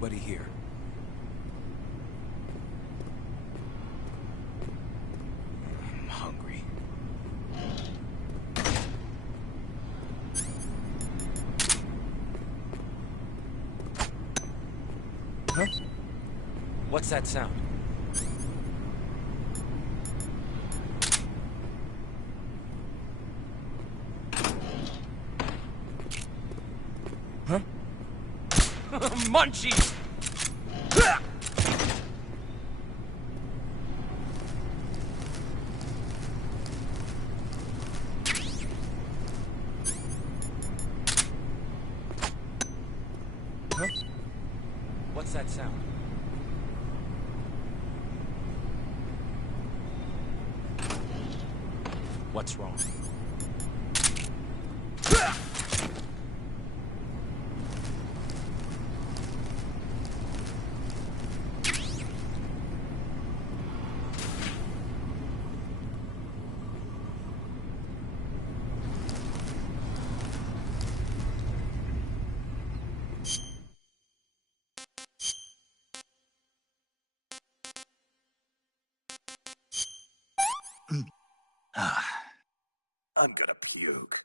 Nobody here. I'm hungry. Huh? What's that sound? Huh? Munchies! Huh? What's that sound? What's wrong? I'm gonna puke.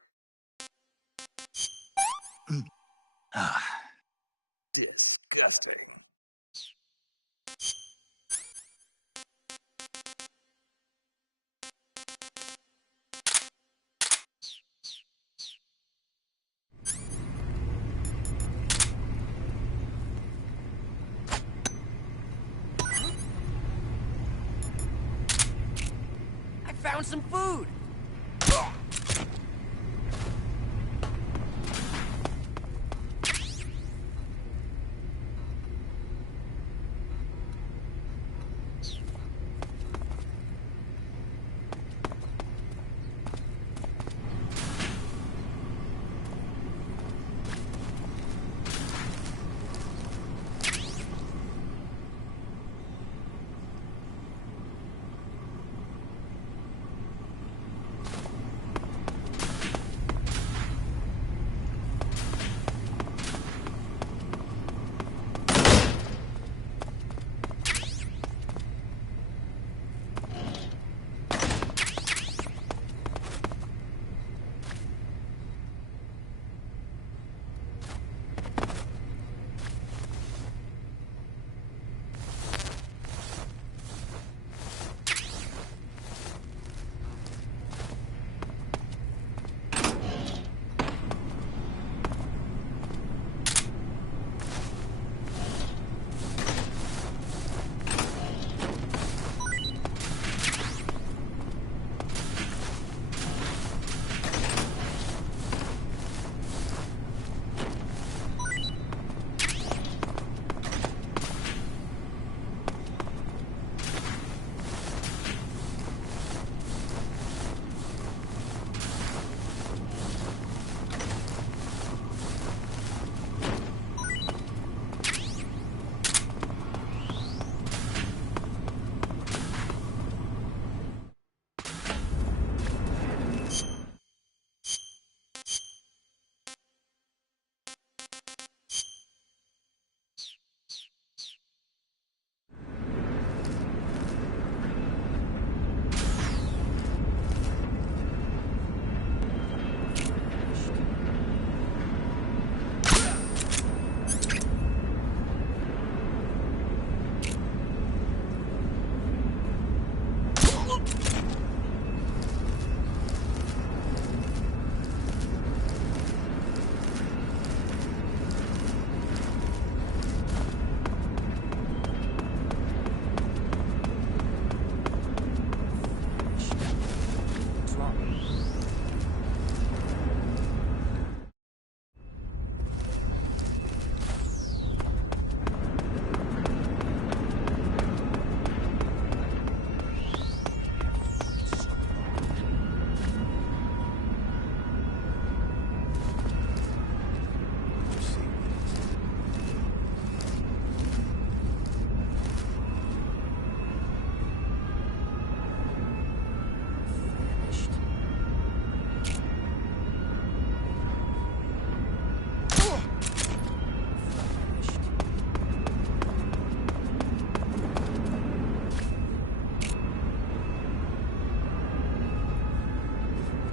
Disgusting. I found some food.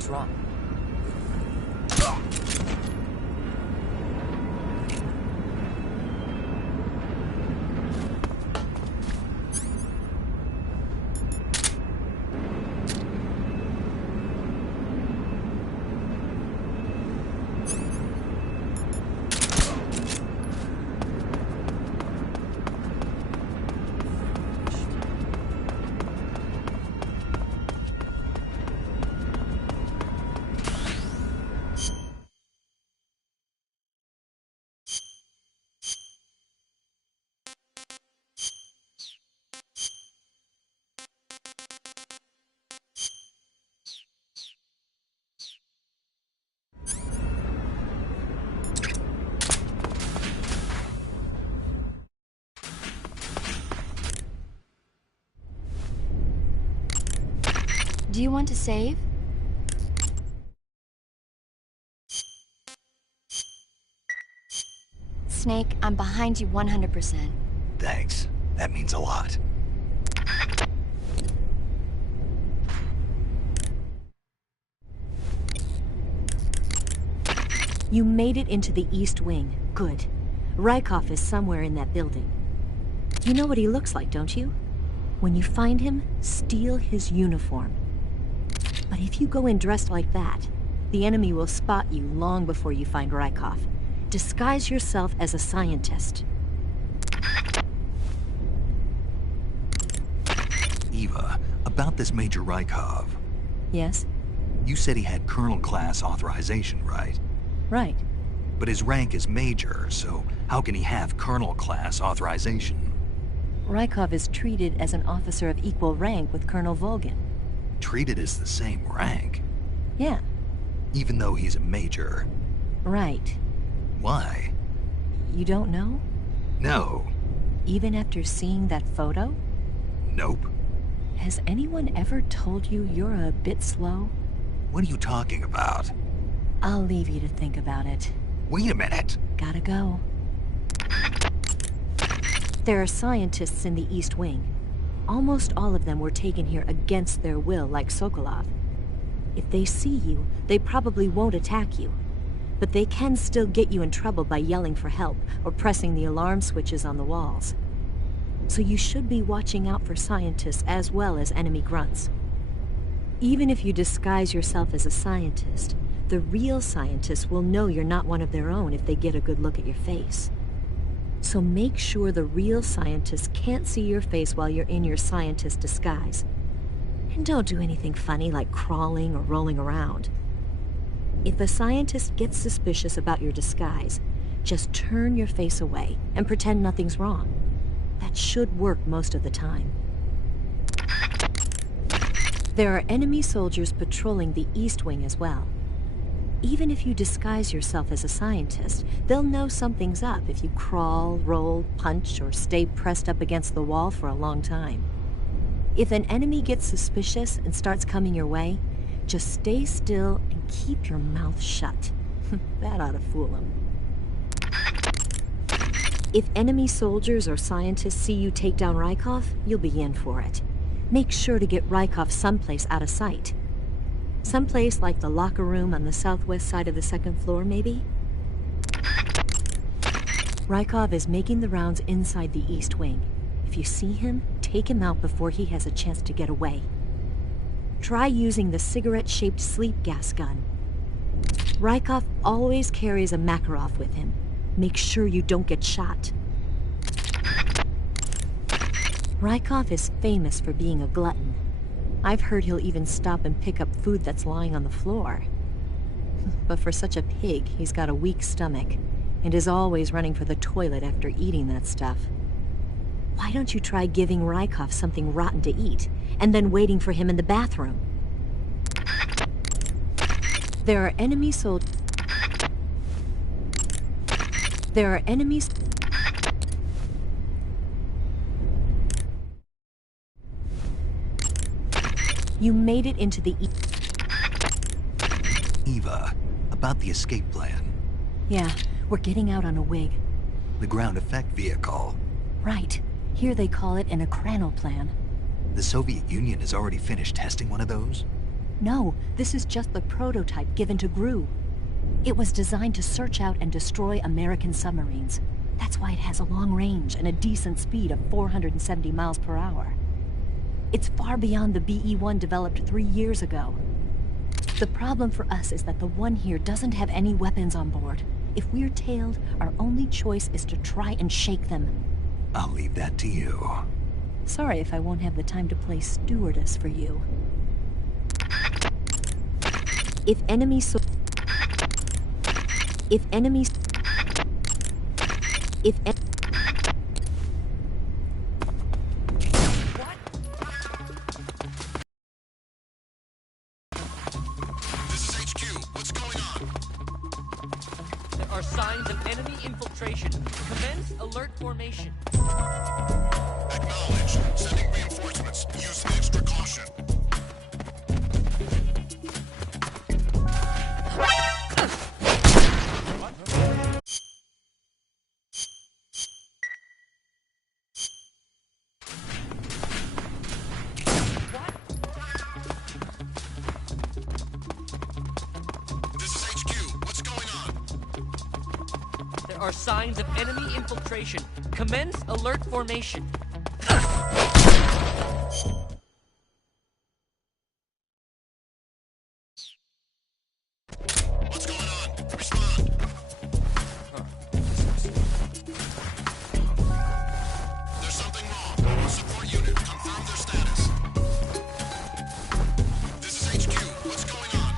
What's wrong? Do you want to save? Snake, I'm behind you 100%. Thanks. That means a lot. You made it into the East Wing. Good. Rykov is somewhere in that building. You know what he looks like, don't you? When you find him, steal his uniform. But if you go in dressed like that, the enemy will spot you long before you find Rykov. Disguise yourself as a scientist. Eva, about this Major Rykov. Yes? You said he had Colonel class authorization, right? Right. But his rank is Major, so how can he have Colonel class authorization? Rykov is treated as an officer of equal rank with Colonel Volgin. Treated as the same rank? Yeah. Even though he's a Major? Right. Why? You don't know? No. Even after seeing that photo? Nope. Has anyone ever told you you're a bit slow? What are you talking about? I'll leave you to think about it. Wait a minute. Gotta go. There are scientists in the East Wing. Almost all of them were taken here against their will, like Sokolov. If they see you, they probably won't attack you. But they can still get you in trouble by yelling for help or pressing the alarm switches on the walls. So you should be watching out for scientists as well as enemy grunts. Even if you disguise yourself as a scientist, the real scientists will know you're not one of their own if they get a good look at your face. So make sure the real scientists can't see your face while you're in your scientist disguise. And don't do anything funny like crawling or rolling around. If a scientist gets suspicious about your disguise, just turn your face away and pretend nothing's wrong. That should work most of the time. There are enemy soldiers patrolling the East Wing as well. Even if you disguise yourself as a scientist, they'll know something's up if you crawl, roll, punch, or stay pressed up against the wall for a long time. If an enemy gets suspicious and starts coming your way, just stay still and keep your mouth shut. That ought to fool them. If enemy soldiers or scientists see you take down Rykov, you'll be in for it. Make sure to get Rykov someplace out of sight. Someplace like the locker room on the southwest side of the second floor, maybe? Rykov is making the rounds inside the East Wing. If you see him, take him out before he has a chance to get away. Try using the cigarette-shaped sleep gas gun. Rykov always carries a Makarov with him. Make sure you don't get shot. Rykov is famous for being a glutton. I've heard he'll even stop and pick up food that's lying on the floor. But for such a pig, he's got a weak stomach, and is always running for the toilet after eating that stuff. Why don't you try giving Rykov something rotten to eat, and then waiting for him in the bathroom? There are enemy soldiers. There are enemies. You made it into the Eva, about the escape plan. Yeah, we're getting out on a wig. The ground effect vehicle. Right. Here they call it an plan. The Soviet Union has already finished testing one of those? No, this is just the prototype given to Gru. It was designed to search out and destroy American submarines. That's why it has a long range and a decent speed of 470 miles per hour. It's far beyond the BE-1 developed 3 years ago. The problem for us is that the one here doesn't have any weapons on board. If we're tailed, our only choice is to try and shake them. I'll leave that to you. Sorry if I won't have the time to play stewardess for you. If enemies... If enemies... If... This is HQ. What's going on? There are signs of enemy infiltration. Commence alert formation. Acknowledged. Sending reinforcements. Use extra caution. This is HQ. What's going on? There are signs of enemy infiltration. Commence alert formation. What's going on? Respond. There's something wrong. Support unit, confirm their status. This is HQ. What's going on?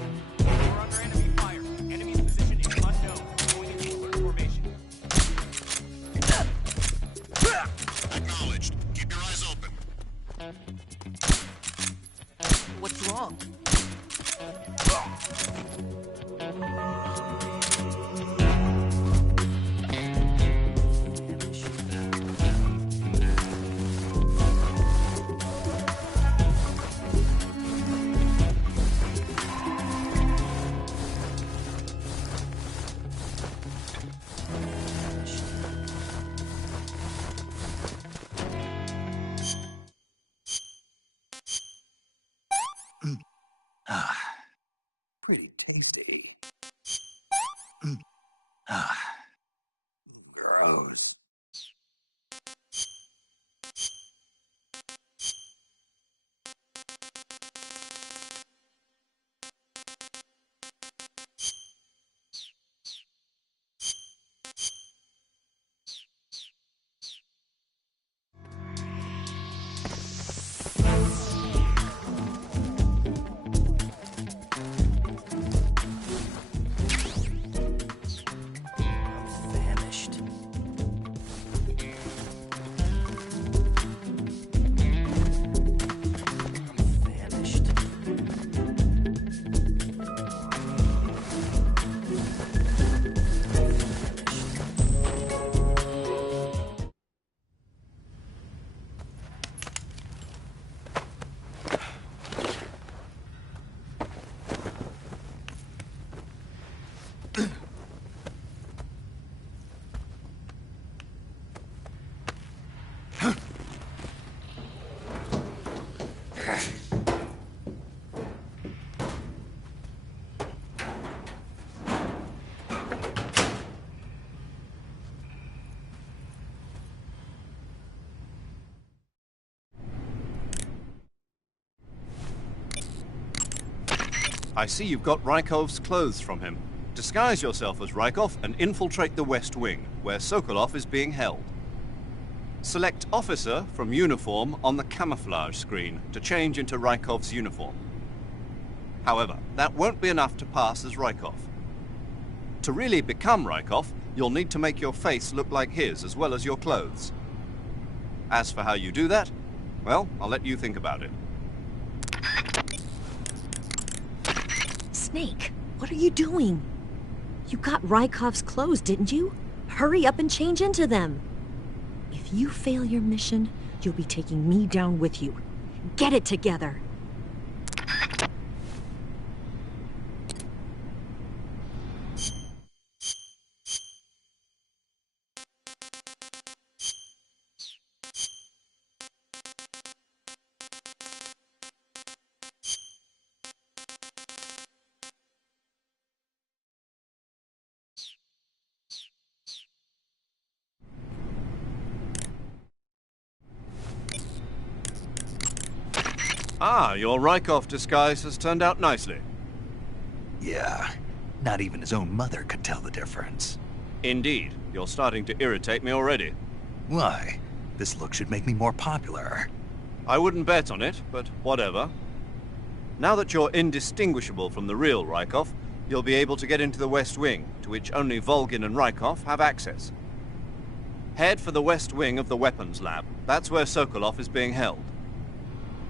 We're under enemy fire. Enemy's position is unknown. Going into alert formation. Acknowledged. Keep your eyes open. What's wrong? Pretty tasty. Gross. Vanished. Vanished. I see you've got Rykov's clothes from him. Disguise yourself as Rykov and infiltrate the West Wing, where Sokolov is being held. Select Officer from Uniform on the camouflage screen to change into Rykov's uniform. However, that won't be enough to pass as Rykov. To really become Rykov, you'll need to make your face look like his as well as your clothes. As for how you do that, well, I'll let you think about it. Snake, what are you doing? You got Rykov's clothes, didn't you? Hurry up and change into them. If you fail your mission, You'll be taking me down with you. Get it together! Ah, your Rykov disguise has turned out nicely. Yeah, not even his own mother could tell the difference. Indeed, you're starting to irritate me already. Why? This look should make me more popular. I wouldn't bet on it, but whatever. Now that you're indistinguishable from the real Rykov, you'll be able to get into the West Wing, to which only Volgin and Rykov have access. Head for the West Wing of the Weapons Lab. That's where Sokolov is being held.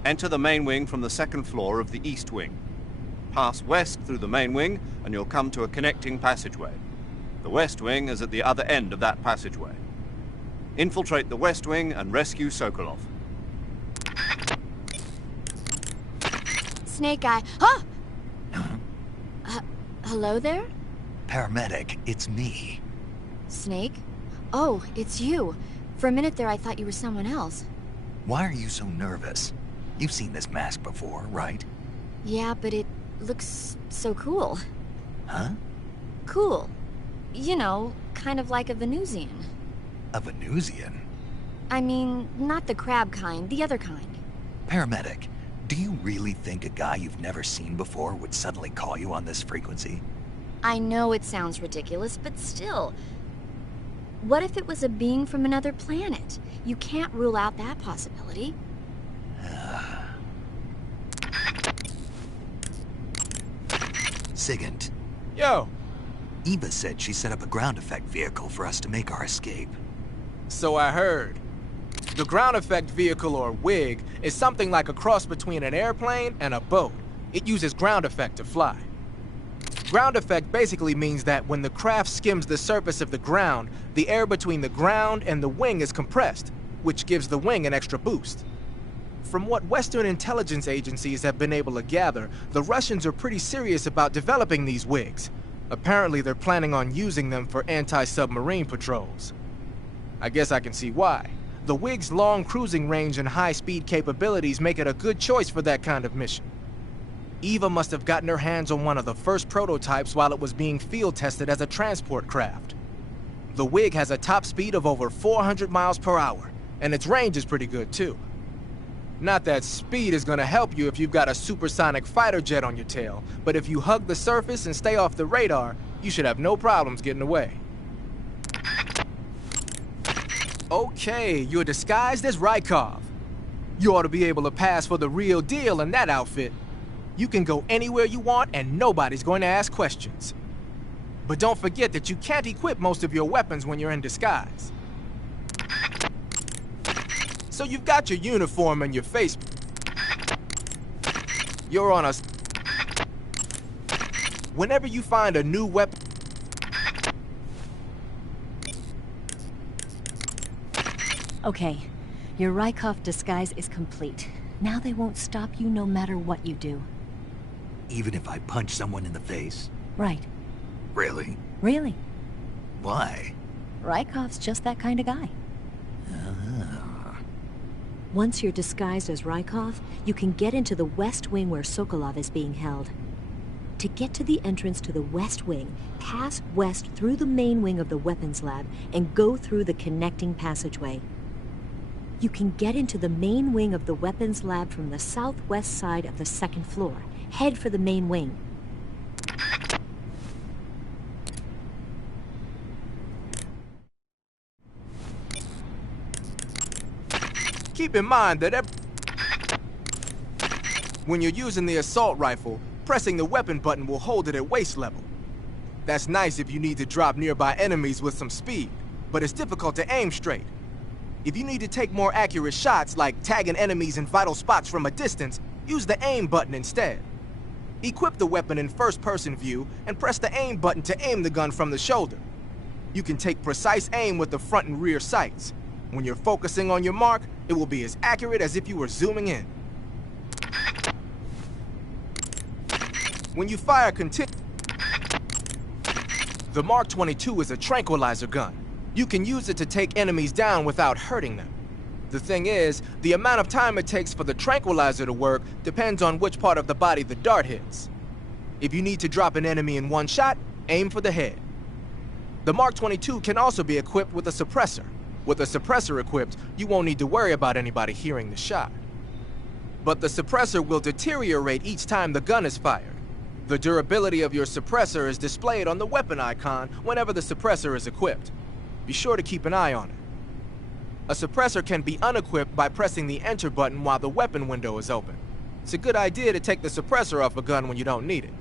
Enter the main wing from the second floor of the East Wing. Pass west through the main wing, and you'll come to a connecting passageway. The West Wing is at the other end of that passageway. Infiltrate the West Wing and rescue Sokolov. Snake Eye. Huh? Hello there? Paramedic, it's me. Snake? Oh, it's you. For a minute there I thought you were someone else. Why are you so nervous? You've seen this mask before, right? Yeah, but it looks so cool. Huh? Cool. You know, kind of like a Venusian. A Venusian? I mean, not the crab kind, the other kind. Paramedic, do you really think a guy you've never seen before would suddenly call you on this frequency? I know it sounds ridiculous, but still. What if it was a being from another planet? You can't rule out that possibility. Sigint. Yo! Eva said she set up a ground effect vehicle for us to make our escape. So I heard. The ground effect vehicle, or WIG, is something like a cross between an airplane and a boat. It uses ground effect to fly. Ground effect basically means that when the craft skims the surface of the ground, the air between the ground and the wing is compressed, which gives the wing an extra boost. From what Western intelligence agencies have been able to gather, the Russians are pretty serious about developing these WIGs. Apparently they're planning on using them for anti-submarine patrols. I guess I can see why. The WIG's long cruising range and high-speed capabilities make it a good choice for that kind of mission. Eva must have gotten her hands on one of the first prototypes while it was being field tested as a transport craft. The WIG has a top speed of over 400 miles per hour, and its range is pretty good too. Not that speed is gonna help you if you've got a supersonic fighter jet on your tail, but if you hug the surface and stay off the radar, you should have no problems getting away. Okay, you're disguised as Rykov. You ought to be able to pass for the real deal in that outfit. You can go anywhere you want and nobody's going to ask questions. But don't forget that you can't equip most of your weapons when you're in disguise. So you've got your uniform and your face. You're on a... Whenever you find a new weapon... Okay, your Rykov disguise is complete. Now they won't stop you no matter what you do. Even if I punch someone in the face? Right. Really? Really. Why? Rykov's just that kind of guy. Once you're disguised as Rykov, you can get into the West Wing where Sokolov is being held. To get to the entrance to the West Wing, pass west through the main wing of the weapons lab and go through the connecting passageway. You can get into the main wing of the weapons lab from the southwest side of the second floor. Head for the main wing. Keep in mind that when you're using the assault rifle, pressing the weapon button will hold it at waist level. That's nice if you need to drop nearby enemies with some speed, but it's difficult to aim straight. If you need to take more accurate shots, like tagging enemies in vital spots from a distance, use the aim button instead. Equip the weapon in first-person view and press the aim button to aim the gun from the shoulder. You can take precise aim with the front and rear sights. When you're focusing on your mark, it will be as accurate as if you were zooming in. When you fire the Mark 22 is a tranquilizer gun. You can use it to take enemies down without hurting them. The thing is, the amount of time it takes for the tranquilizer to work depends on which part of the body the dart hits. If you need to drop an enemy in one shot, aim for the head. The Mark 22 can also be equipped with a suppressor. With a suppressor equipped, you won't need to worry about anybody hearing the shot. But the suppressor will deteriorate each time the gun is fired. The durability of your suppressor is displayed on the weapon icon whenever the suppressor is equipped. Be sure to keep an eye on it. A suppressor can be unequipped by pressing the enter button while the weapon window is open. It's a good idea to take the suppressor off a gun when you don't need it.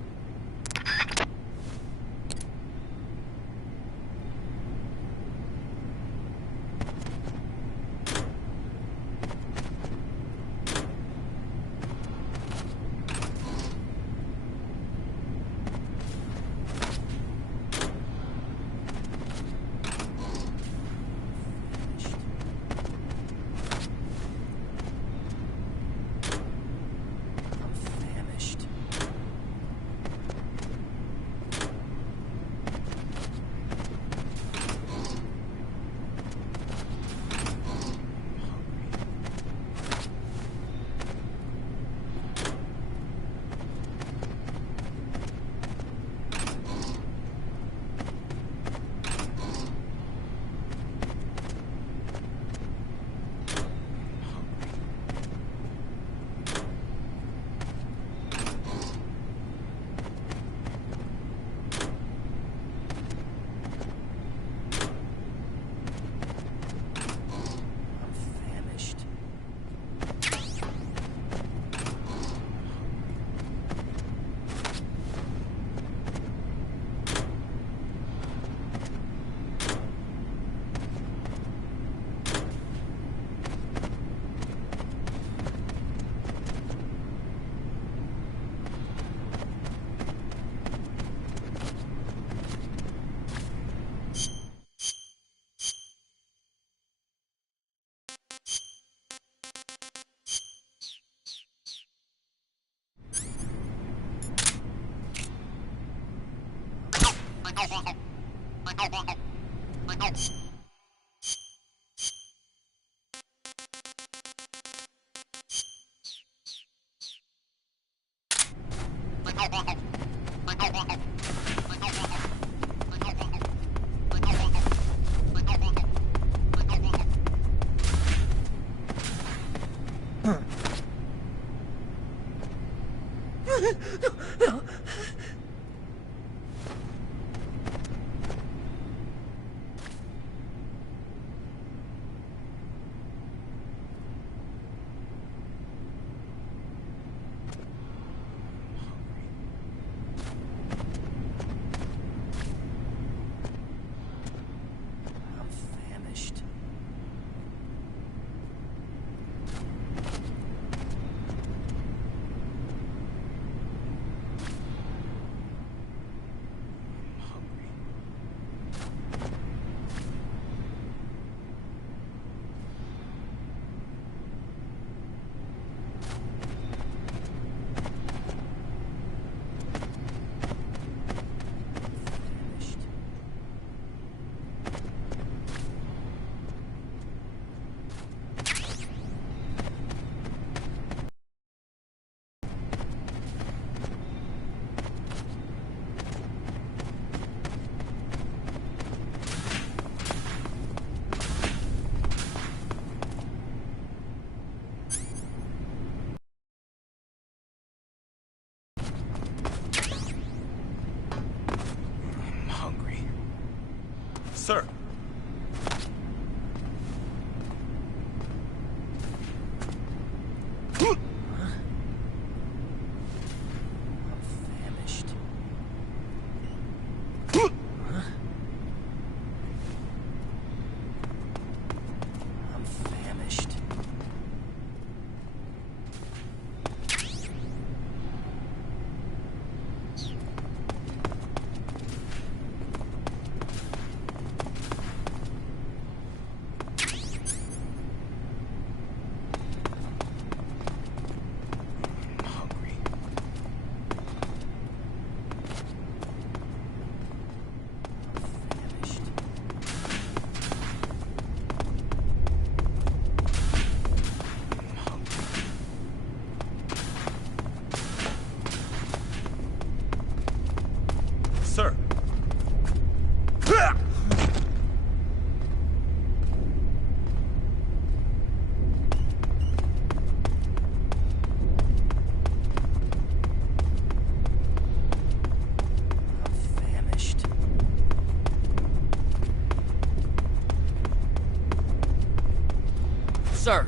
Sir.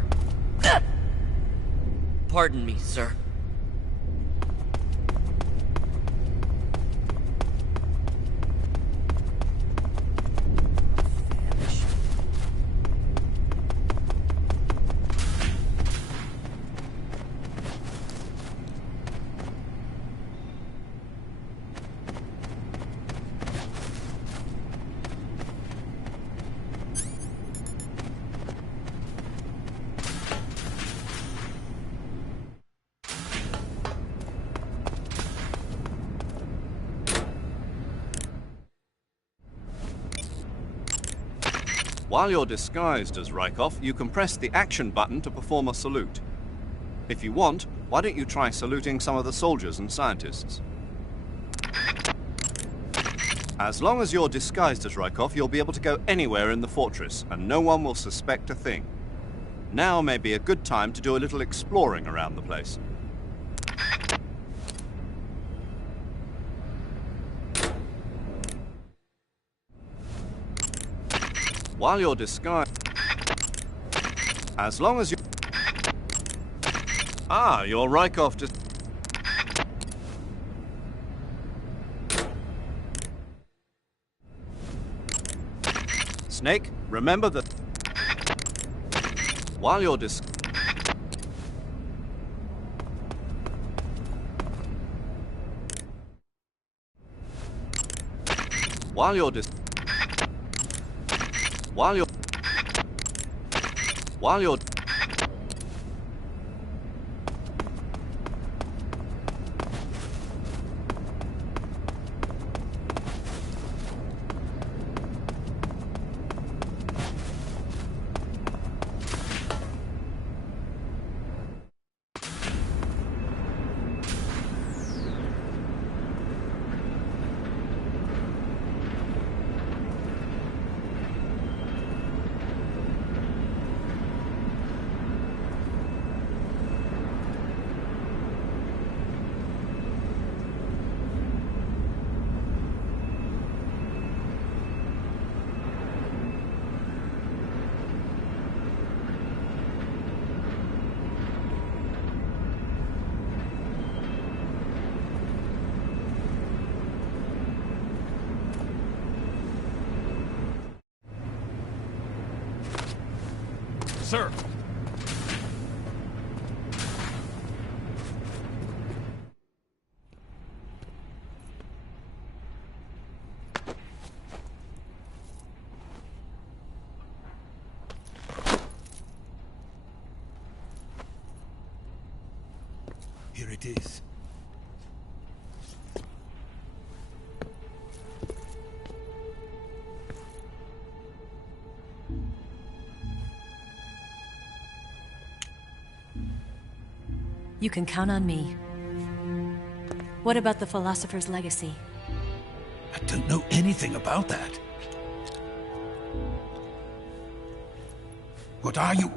Pardon me, sir. While you're disguised as Rykov, you can press the action button to perform a salute. If you want, why don't you try saluting some of the soldiers and scientists? As long as you're disguised as Rykov, you'll be able to go anywhere in the fortress, and no one will suspect a thing. Now may be a good time to do a little exploring around the place. While you're disguised... As long as you... Ah, you're Rykov just... Snake, remember that... While you're While you're Sir. Here it is. You can count on me. What about the philosopher's legacy? I don't know anything about that. What are you?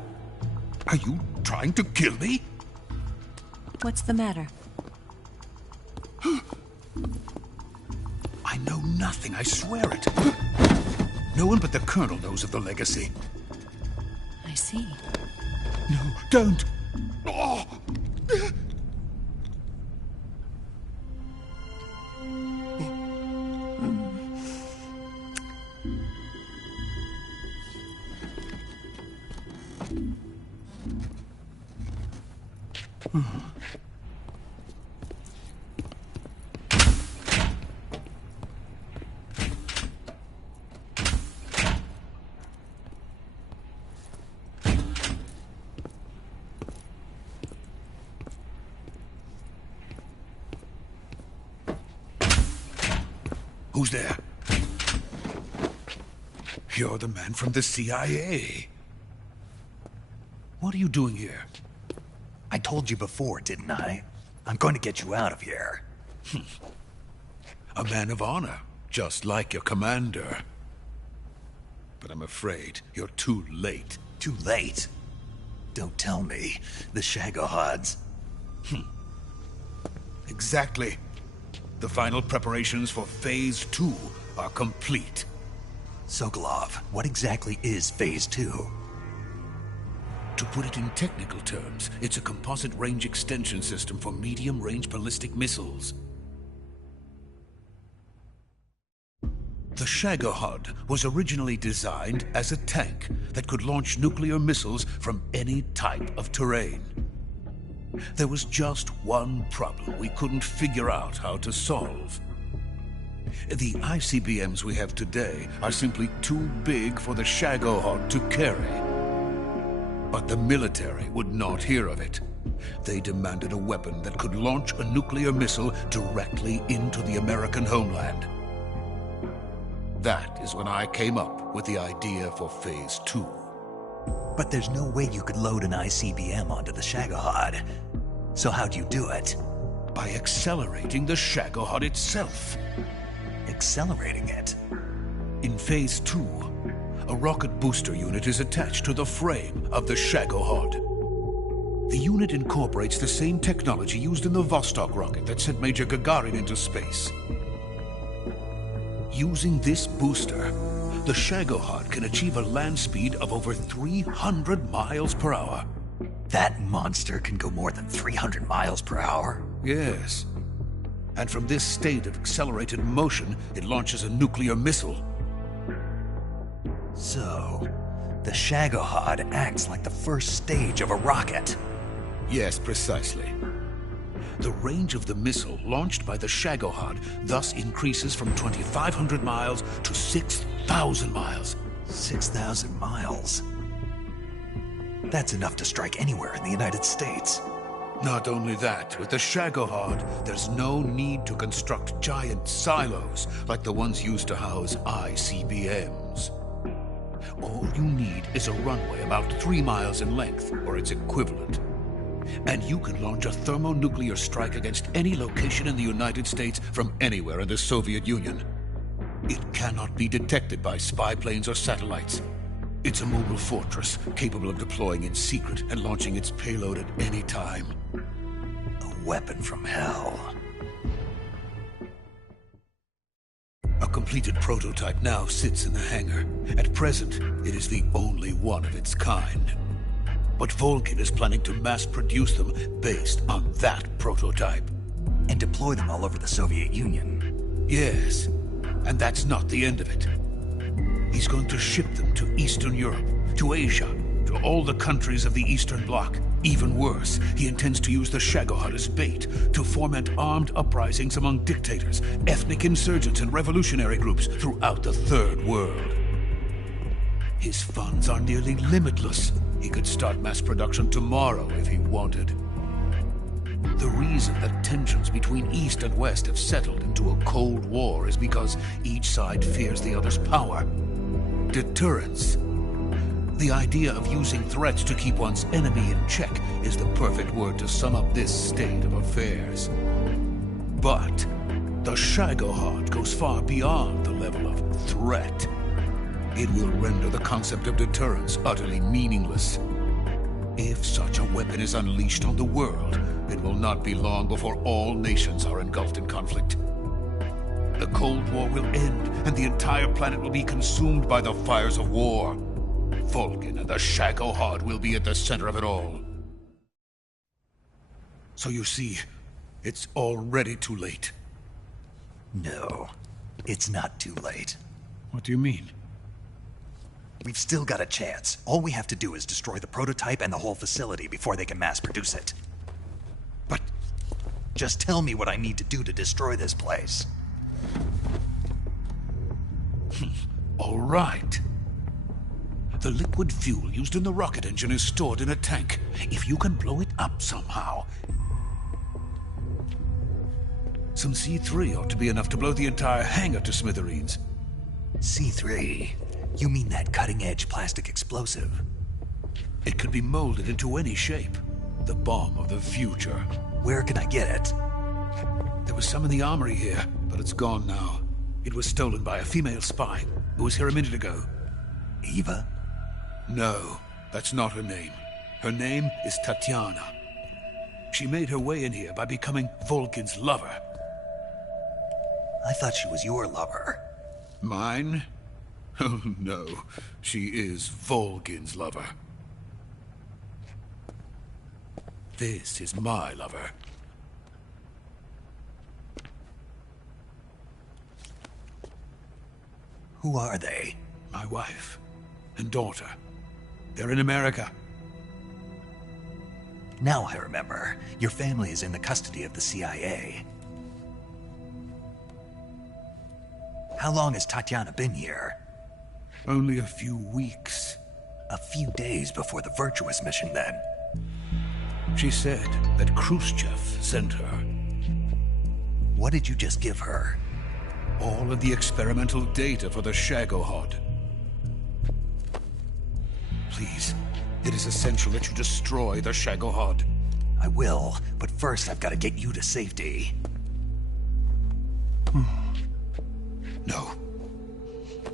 Are you trying to kill me? What's the matter? I know nothing, I swear it. No one but the Colonel knows of the legacy. I see. No, don't! Oh. Who's there? You're the man from the CIA. What are you doing here? I told you before, didn't I? I'm going to get you out of here. A man of honor, just like your commander. But I'm afraid you're too late. Too late? Don't tell me. The Shagohods. Exactly. The final preparations for Phase 2 are complete. Sokolov, what exactly is Phase 2? To put it in technical terms, it's a composite range extension system for medium-range ballistic missiles. The Shagohod was originally designed as a tank that could launch nuclear missiles from any type of terrain. There was just one problem we couldn't figure out how to solve. The ICBMs we have today are simply too big for the Shagohod to carry. But the military would not hear of it. They demanded a weapon that could launch a nuclear missile directly into the American homeland. That is when I came up with the idea for Phase 2. But there's no way you could load an ICBM onto the Shagohod. So how'd you do it? By accelerating the Shagohod itself. Accelerating it? In Phase 2, a rocket booster unit is attached to the frame of the Shagohod. The unit incorporates the same technology used in the Vostok rocket that sent Major Gagarin into space. Using this booster, the Shagohod can achieve a land speed of over 300 miles per hour. That monster can go more than 300 miles per hour? Yes. And from this state of accelerated motion, it launches a nuclear missile. So, the Shagohod acts like the first stage of a rocket. Yes, precisely. The range of the missile launched by the Shagohod thus increases from 2,500 miles to 6,000 miles. 6,000 miles? That's enough to strike anywhere in the United States. Not only that, with the Shagohod, there's no need to construct giant silos like the ones used to house ICBMs. All you need is a runway about 3 miles in length, or its equivalent. And you can launch a thermonuclear strike against any location in the United States from anywhere in the Soviet Union. It cannot be detected by spy planes or satellites. It's a mobile fortress, capable of deploying in secret and launching its payload at any time. A weapon from hell. A completed prototype now sits in the hangar. At present, it is the only one of its kind. But Volgin is planning to mass-produce them based on that prototype. And deploy them all over the Soviet Union. Yes, and that's not the end of it. He's going to ship them to Eastern Europe, to Asia, to all the countries of the Eastern Bloc. Even worse, he intends to use the Shagohod as bait to foment armed uprisings among dictators, ethnic insurgents, and revolutionary groups throughout the Third World. His funds are nearly limitless. He could start mass production tomorrow if he wanted. The reason that tensions between East and West have settled into a Cold War is because each side fears the other's power. Deterrence. The idea of using threats to keep one's enemy in check is the perfect word to sum up this state of affairs. But the Shagohod goes far beyond the level of threat. It will render the concept of deterrence utterly meaningless. If such a weapon is unleashed on the world, it will not be long before all nations are engulfed in conflict. The Cold War will end, and the entire planet will be consumed by the fires of war. Volgin and the Shagohod will be at the center of it all. So you see, it's already too late. No, it's not too late. What do you mean? We've still got a chance. All we have to do is destroy the prototype and the whole facility before they can mass produce it. But just tell me what I need to do to destroy this place. All right. The liquid fuel used in the rocket engine is stored in a tank. If you can blow it up somehow, some C3 ought to be enough to blow the entire hangar to smithereens. C3? You mean that cutting-edge plastic explosive? It could be molded into any shape. The bomb of the future. Where can I get it? There was some in the armory here, but it's gone now. It was stolen by a female spy who was here a minute ago. Eva? No, that's not her name. Her name is Tatiana. She made her way in here by becoming Volgin's lover. I thought she was your lover. Mine? Oh no, she is Volgin's lover. This is my lover. Who are they? My wife and daughter. They're in America. Now I remember. Your family is in the custody of the CIA. How long has Tatiana been here? Only a few weeks. A few days before the Virtuous mission, then. She said that Khrushchev sent her. What did you just give her? All of the experimental data for the Shagohod. Please, it is essential that you destroy the Shagohod. I will, but first I've got to get you to safety. No.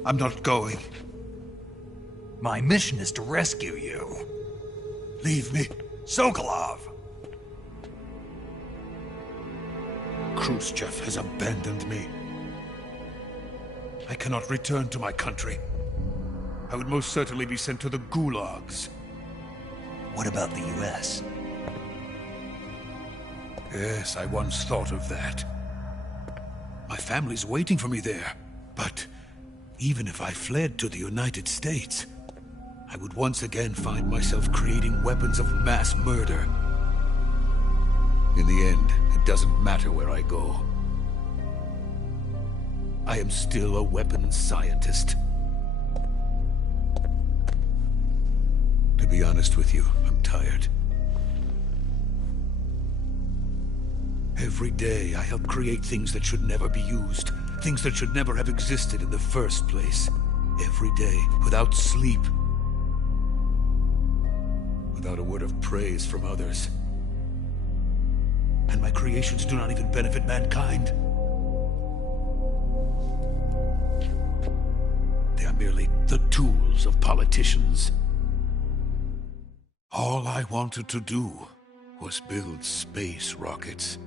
I'm not going. My mission is to rescue you. Leave me. Sokolov! Khrushchev has abandoned me. I cannot return to my country. I would most certainly be sent to the gulags. What about the US? Yes, I once thought of that. My family's waiting for me there. But even if I fled to the United States, I would once again find myself creating weapons of mass murder. In the end, it doesn't matter where I go. I am still a weapons scientist. To be honest with you, I'm tired. Every day, I help create things that should never be used. Things that should never have existed in the first place. Every day, without sleep. Without a word of praise from others. And my creations do not even benefit mankind. They are merely the tools of politicians. All I wanted to do was build space rockets.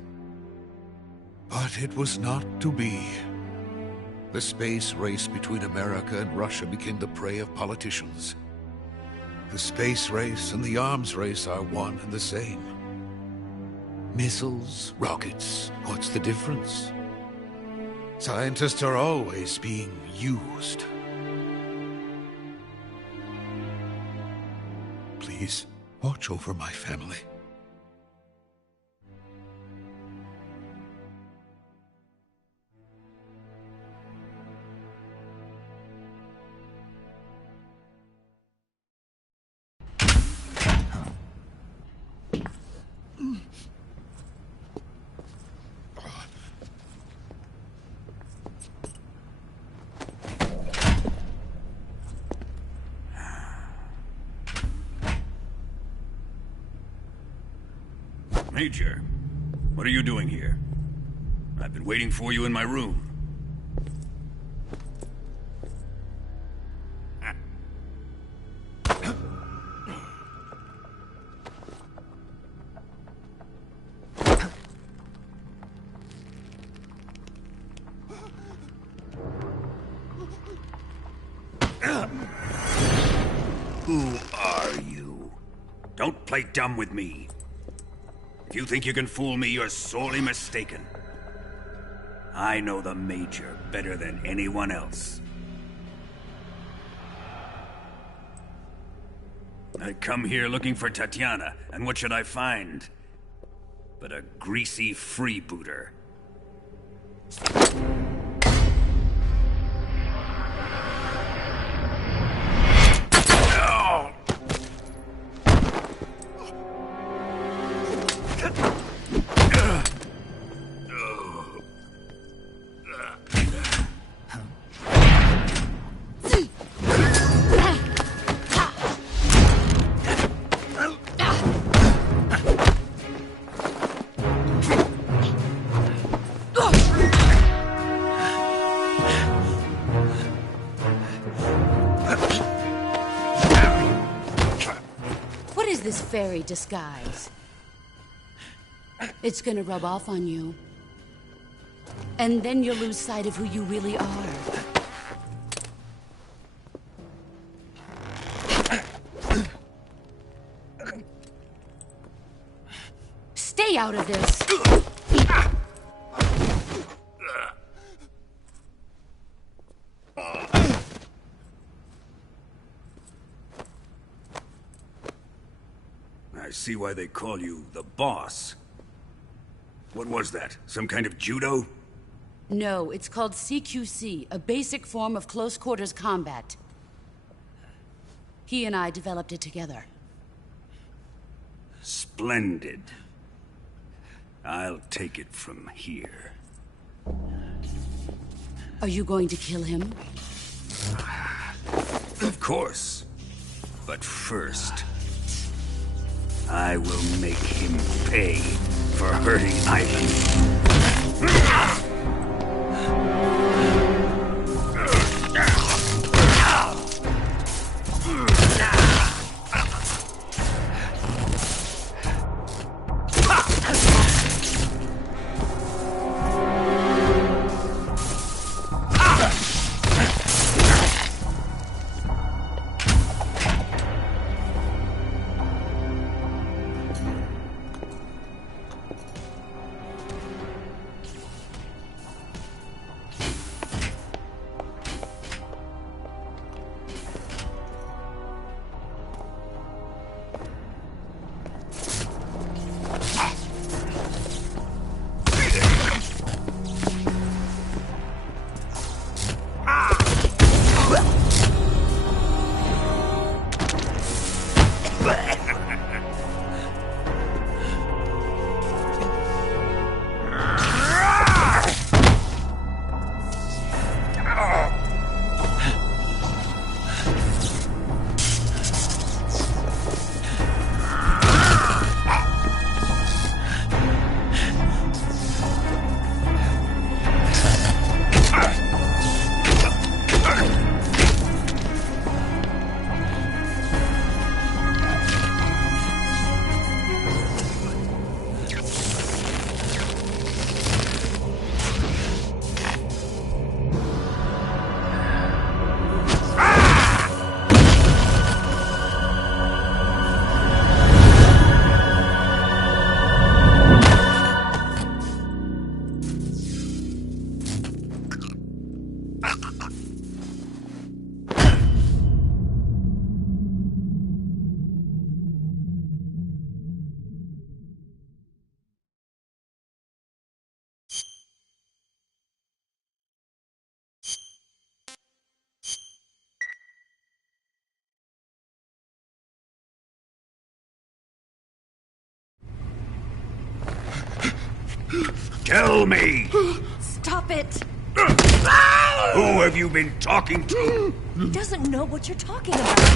But it was not to be. The space race between America and Russia became the prey of politicians. The space race and the arms race are one and the same. Missiles, rockets, what's the difference? Scientists are always being used. Please, watch over my family. Major, what are you doing here? I've been waiting for you in my room. Who are you? Don't play dumb with me. If you think you can fool me, you're sorely mistaken. I know the Major better than anyone else. I come here looking for Tatiana, and what should I find? But a greasy freebooter. This fairy disguise. It's gonna rub off on you. And then you'll lose sight of who you really are. way out of this. I see why they call you the boss. What was that? Some kind of judo? No, it's called CQC, a basic form of close quarters combat. He and I developed it together. Splendid. I'll take it from here. Are you going to kill him? Of course. But first, I will make him pay for hurting Ivan. Tell me! Stop it! Who have you been talking to? He doesn't know what you're talking about.